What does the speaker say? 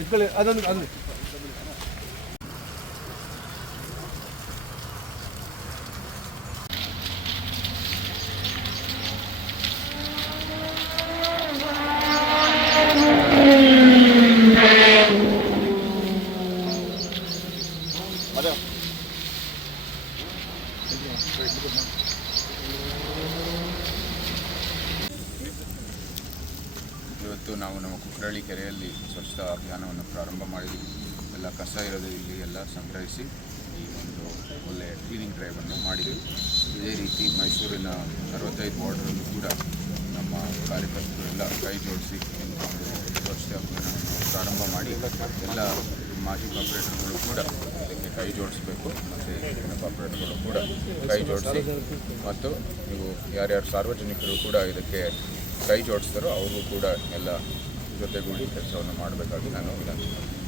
ಇಟ್ಕೊಳ್ಳಿ ಅದೊಂದು ಅದು ಇವತ್ತು ನಾವು ನಮ್ಮ ಕುಕ್ಕರಳ್ಳಿ ಕೆರೆಯಲ್ಲಿ ಸ್ವಚ್ಛತಾ ಅಭಿಯಾನವನ್ನು ಪ್ರಾರಂಭ ಮಾಡಿದ್ವಿ. ಎಲ್ಲ ಕಸ ಇರೋದು ಇಲ್ಲಿ ಎಲ್ಲ ಸಂಗ್ರಹಿಸಿ ಈ ಒಂದು ಒಳ್ಳೆಯ ಕ್ಲೀನಿಂಗ್ ಡ್ರೈವನ್ನು ಮಾಡಿದ್ವಿ. ಇದೇ ರೀತಿ ಮೈಸೂರಿನ 65 ವಾರ್ಡ್ರಲ್ಲೂ ಕೂಡ ನಮ್ಮ ಕಾರ್ಯಕರ್ತರೆಲ್ಲ ಕೈ ಜೋಡಿಸಿ ಒಂದು ಸ್ವಚ್ಛತಾ ಅಭಿಯಾನವನ್ನು ಪ್ರಾರಂಭ ಮಾಡಿ ಎಲ್ಲ ಮಾಜಿ ಕಾರ್ಪೊರೇಟರ್ಗಳು ಕೂಡ ಇದಕ್ಕೆ ಕೈ ಜೋಡಿಸಬೇಕು ಮತ್ತು ಕಾರ್ಪೊರೇಟರ್ಗಳು ಕೂಡ ಕೈ ಜೋಡಿಸಿ ಮತ್ತು ನೀವು ಯಾರ್ಯಾರು ಸಾರ್ವಜನಿಕರು ಕೂಡ ಇದಕ್ಕೆ ಕೈ ಜೋಡಿಸ್ತಾರೋ ಅವ್ರಿಗೂ ಕೂಡ ಎಲ್ಲ ಜೊತೆಗೂಡಿ ಕೆಲಸವನ್ನು ಮಾಡಬೇಕಾಗಿ ನಾನು ವಿನಂತಿ ಮಾಡ್ತೀನಿ.